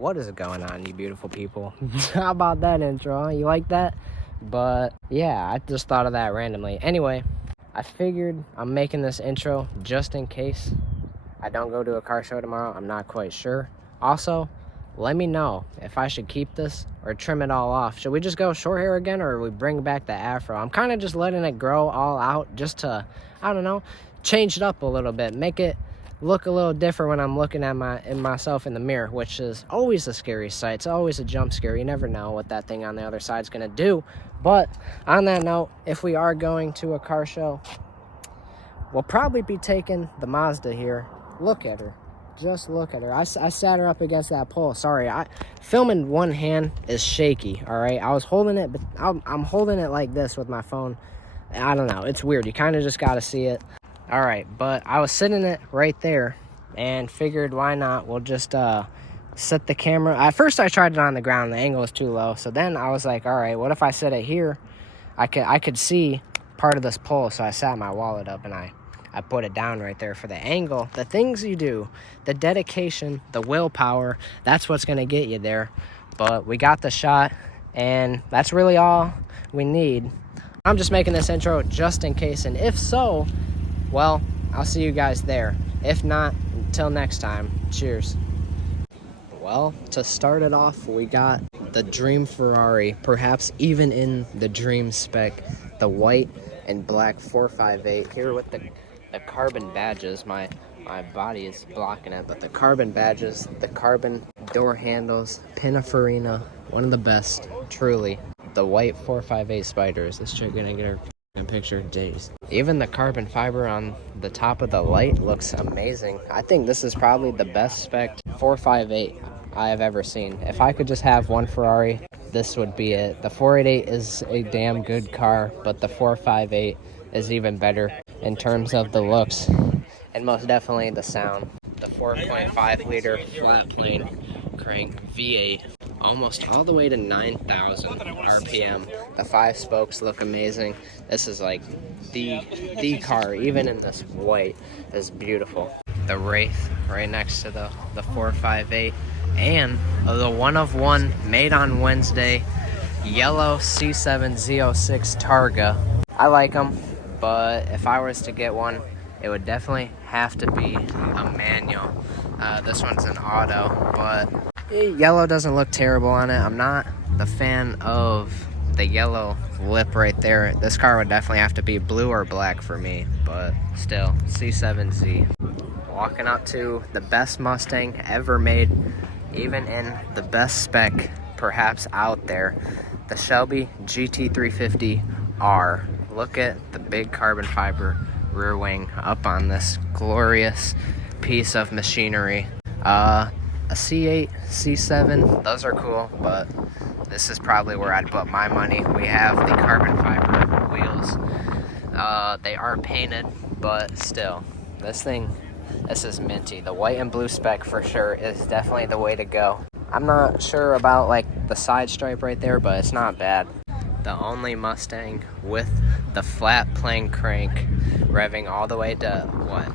What is going on, you beautiful people? How about that intro, huh? You like that? But yeah, I just thought of that randomly. Anyway, I figured I'm making this intro just in case I don't go to a car show tomorrow. I'm not quite sure. Also, let me know if I should keep this or trim it all off. Should we just go short hair again, or we bring back the afro? I'm kind of just letting it grow all out just to, I don't know, change it up a little bit, make it look a little different when I'm looking at myself in the mirror, which is always a scary sight. It's always a jump scare. You never know what that thing on the other side's gonna do. But on that note, if we are going to a car show, we'll probably be taking the Mazda here. Look at her. Just look at her. I sat her up against that pole. Sorry, filming one hand is shaky, all right? I was holding it, but I'm holding it like this with my phone. I don't know. It's weird. You kind of just got to see it. All right, but I was sitting it right there and figured why not? We'll just set the camera. At first, I tried it on the ground. The angle was too low. So then I was like, all right, what if I set it here? I could see part of this pole, so I sat my wallet up and I put it down right there for the angle. The things you do, the dedication, the willpower, that's what's going to get you there. But we got the shot, and that's really all we need. I'm just making this intro just in case, and if so, well, I'll see you guys there. If not, until next time, cheers. Well, to start it off, we got the dream Ferrari, perhaps even in the dream spec, the white and black 458 here with the carbon badges. My body is blocking it, but the carbon badges, the carbon door handles, Pininfarina, one of the best, truly. The white 458 Spiders. This chick gonna get her picture. Jeez. Even the carbon fiber on the top of the light looks amazing. I think this is probably the best spec 458 I have ever seen. If I could just have one Ferrari, this would be it. The 488 is a damn good car, but the 458 is even better in terms of the looks and most definitely the sound. The 4.5 liter flat plane crank V8, almost all the way to 9,000 RPM. The 5 spokes look amazing. This is like the car, even in this white, is beautiful. The Wraith right next to the 458, and the one of one made on Wednesday yellow C7 Z06 Targa. I like them, but if I was to get one, it would definitely have to be a manual. This one's an auto, but yellow doesn't look terrible on it. I'm not the fan of the yellow lip right there. This car would definitely have to be blue or black for me, but still, C7Z. Walking up to the best Mustang ever made, even in the best spec perhaps out there, the Shelby GT350R. Look at the big carbon fiber rear wing up on this glorious piece of machinery. A C8, C7, those are cool, but this is probably where I'd put my money. We have the carbon fiber wheels. They are painted, but still, this is minty. The white and blue spec for sure is definitely the way to go. I'm not sure about like the side stripe right there, but it's not bad. The only Mustang with the flat plane crank, revving all the way to what,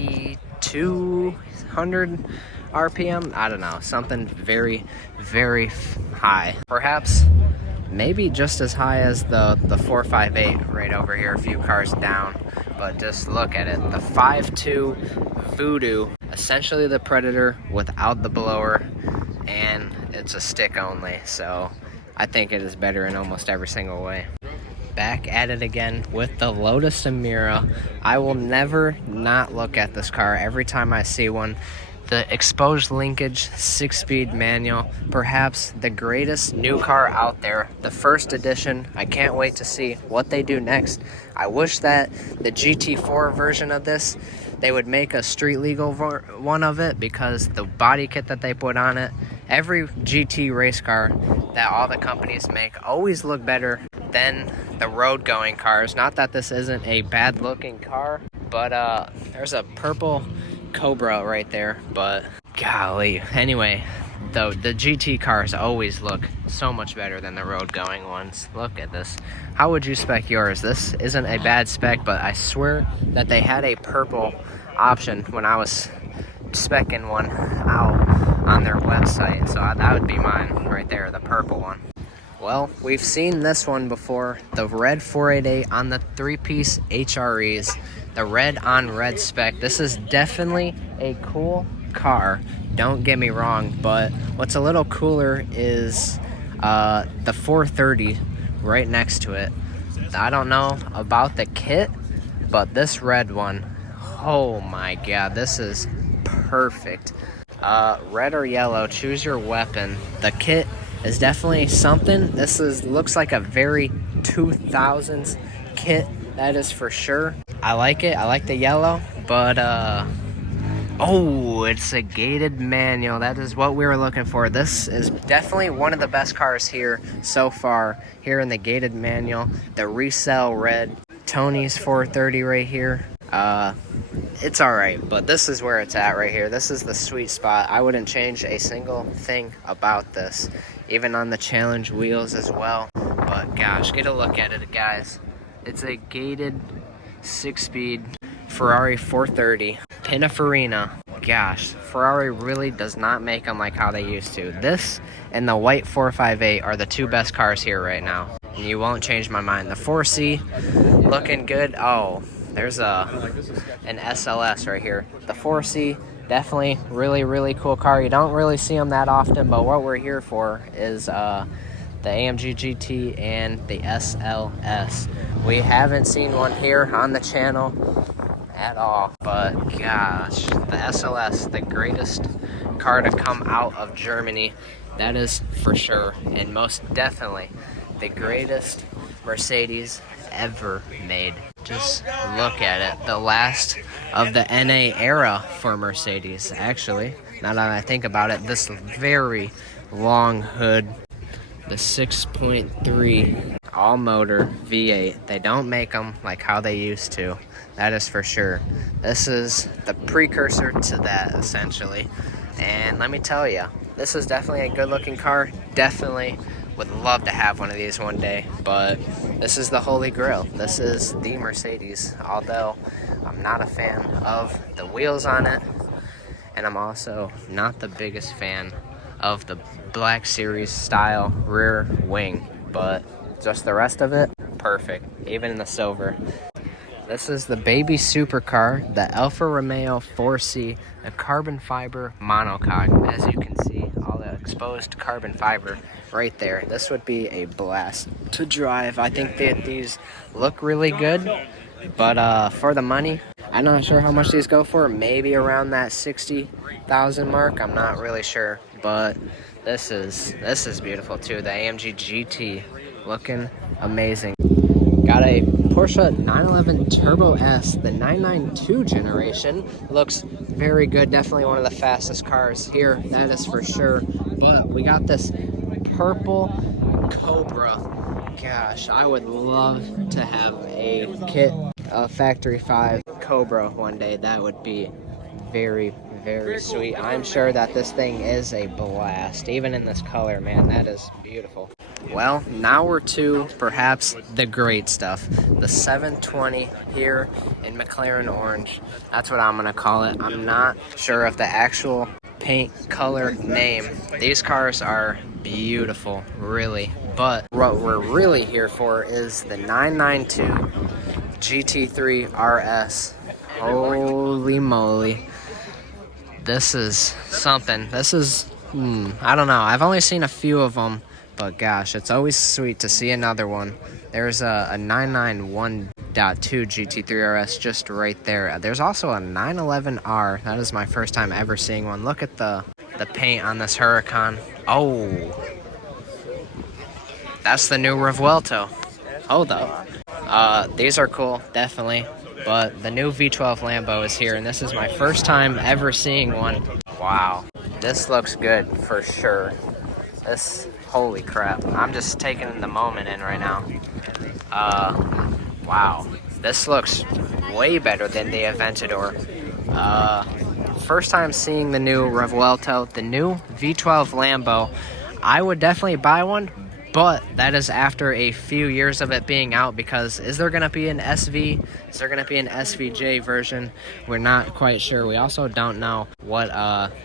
8,200 RPM? I don't know, something very, very high. Perhaps maybe just as high as the 458 right over here, a few cars down. But just look at it, the 5.2 Voodoo, essentially the Predator without the blower, and it's a stick only, so I think it is better in almost every single way. Back at it again with the Lotus Emira. I will never not look at this car every time I see one. The exposed linkage 6-speed manual, perhaps the greatest new car out there, the first edition. I can't wait to see what they do next. I wish that the GT4 version of this, they would make a street legal one of it, because the body kit that they put on it, every GT race car that all the companies make always look better than the road going cars. Not that this isn't a bad looking car, but there's a purple Cobra right there, but golly. Anyway, the GT cars always look so much better than the road going ones. Look at this. How would you spec yours? This isn't a bad spec, but I swear that they had a purple option when I was specking one out on their website. So that would be mine right there, the purple one. Well, we've seen this one before, the red 488 on the 3-piece HREs, the red on red spec. This is definitely a cool car, don't get me wrong, but what's a little cooler is the 430 right next to it. I don't know about the kit, but this red one, oh my god, this is perfect. Red or yellow, choose your weapon. The kit is definitely something. This looks like a very 2000s kit, that is for sure. I like it. I like the yellow, but oh, it's a gated manual. That is what we were looking for. This is definitely one of the best cars here so far, here in the gated manual. The resale red Tony's 430 right here. It's all right, but this is where it's at right here. This is the sweet spot. I wouldn't change a single thing about this, even on the challenge wheels as well. But gosh, get a look at it, guys. It's a gated 6-speed Ferrari 430 Pininfarina. Gosh, Ferrari really does not make them like how they used to. This and the white 458 are the two best cars here right now, and you won't change my mind. The 4C looking good. Oh, there's an SLS right here. The 4C, definitely really cool car. You don't really see them that often, but what we're here for is the AMG GT and the SLS. We haven't seen one here on the channel at all, but gosh, the SLS, the greatest car to come out of Germany, that is for sure, and most definitely the greatest Mercedes ever made. Just look at it, the last of the NA era for Mercedes, actually. Now that I think about it, this very long hood, the 6.3 all motor V8. They don't make them like how they used to, that is for sure. This is the precursor to that, essentially. And let me tell you, this is definitely a good looking car. Definitely would love to have one of these one day, but this is the holy grail. This is the Mercedes, although I'm not a fan of the wheels on it, and I'm also not the biggest fan of the Black Series style rear wing, but just the rest of it, perfect, even in the silver. This is the baby supercar, the Alfa Romeo 4C, a carbon fiber monocoque. As you can see, all the exposed carbon fiber right there. This would be a blast to drive. I think that these look really good, but for the money, I'm not sure how much these go for. Maybe around that 60,000 mark. I'm not really sure, but this is beautiful too. The AMG GT looking amazing. Got a Porsche 911 Turbo S, the 992 generation. Looks very good. Definitely one of the fastest cars here, that is for sure. But we got this purple Cobra. Gosh, I would love to have a kit, a Factory 5 Cobra one day. That would be very sweet. I'm sure that this thing is a blast, even in this color, man. That is beautiful. Well, now we're to perhaps the great stuff. The 720 here in McLaren orange. That's what I'm gonna call it. I'm not sure of the actual paint color name. These cars are beautiful, really. But what we're really here for is the 992 GT3 RS. Holy moly. This is something. This is, I don't know. I've only seen a few of them, but gosh, it's always sweet to see another one. There's a 991.2 GT3 RS just right there. There's also a 911R. That is my first time ever seeing one. Look at the paint on this Huracan. Oh, that's the new Revuelto. Hold up. These are cool, definitely. But the new V12 Lambo is here, and this is my first time ever seeing one. Wow, this looks good for sure. This, holy crap. I'm just taking the moment in right now. Wow, this looks way better than the Aventador. First time seeing the new Revuelto, the new V12 Lambo. I would definitely buy one, But that is after a few years of it being out, because is there going to be an SV? Is there going to be an SVJ version? We're not quite sure. We also don't know what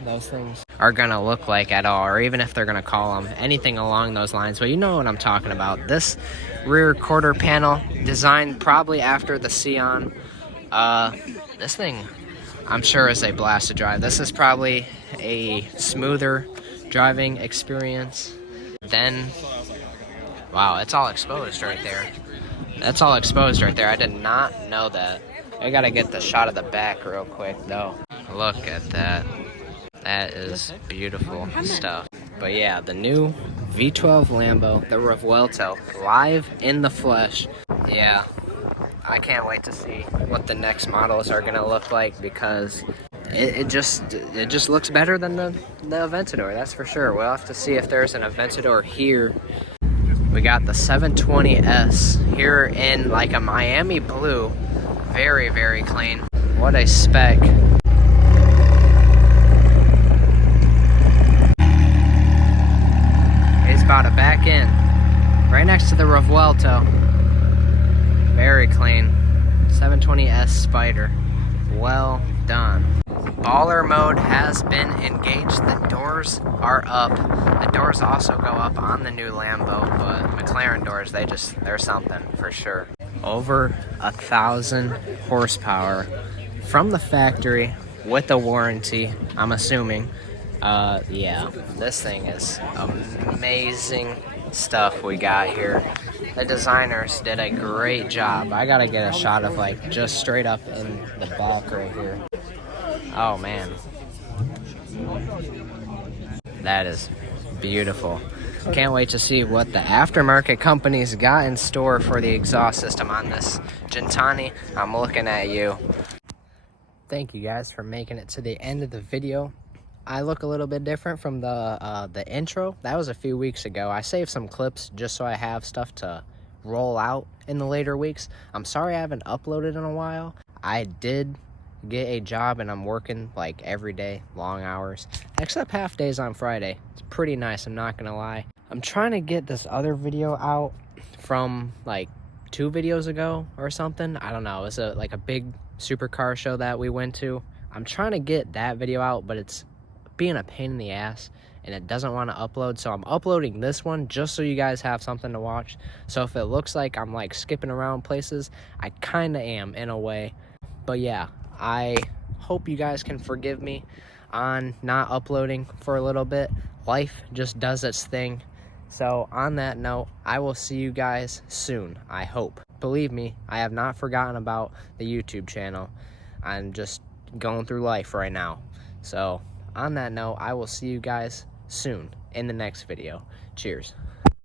those things are going to look like at all, or even if they're going to call them anything along those lines. But you know what I'm talking about. This rear quarter panel, designed probably after the Scion. This thing, I'm sure, is a blast to drive. This is probably a smoother driving experience than... Wow, it's all exposed right there. That's all exposed right there. I did not know that. I gotta get the shot of the back real quick, though. Look at that. That is beautiful stuff. But yeah, the new V12 Lambo, the Revuelto, live in the flesh. Yeah, I can't wait to see what the next models are gonna look like, because it just looks better than the Aventador, that's for sure. We'll have to see if there's an Aventador here. We got the 720S here in like a Miami blue. Very, very clean. What a spec. He's about to back in. Right next to the Revuelto. Very clean. 720S Spider. Well done. Baller mode has been engaged. The doors are up. The doors also go up on the new Lambo, but McLaren doors, they're something for sure. Over 1,000 horsepower from the factory with a warranty, I'm assuming. Yeah, this thing is amazing stuff we got here. The designers did a great job. I gotta get a shot of like just straight up in the back right here. Oh man, that is beautiful. Can't wait to see what the aftermarket companies got in store for the exhaust system on this Gentani. I'm looking at you. Thank you guys for making it to the end of the video. I look a little bit different from the intro. That was a few weeks ago. I saved some clips just so I have stuff to roll out in the later weeks. I'm sorry I haven't uploaded in a while. I did get a job and I'm working like every day, long hours, except half days on Friday. It's pretty nice, I'm not gonna lie. I'm trying to get this other video out from like 2 videos ago or something. I don't know, it was like a big supercar show that we went to. I'm trying to get that video out, but it's being a pain in the ass and it doesn't want to upload, so I'm uploading this one just so you guys have something to watch. So if it looks like I'm like skipping around places, I kind of am in a way. But yeah, I hope you guys can forgive me on not uploading for a little bit. Life just does its thing. So on that note, I will see you guys soon, I hope. Believe me, I have not forgotten about the YouTube channel. I'm just going through life right now. So on that note, I will see you guys soon in the next video. Cheers.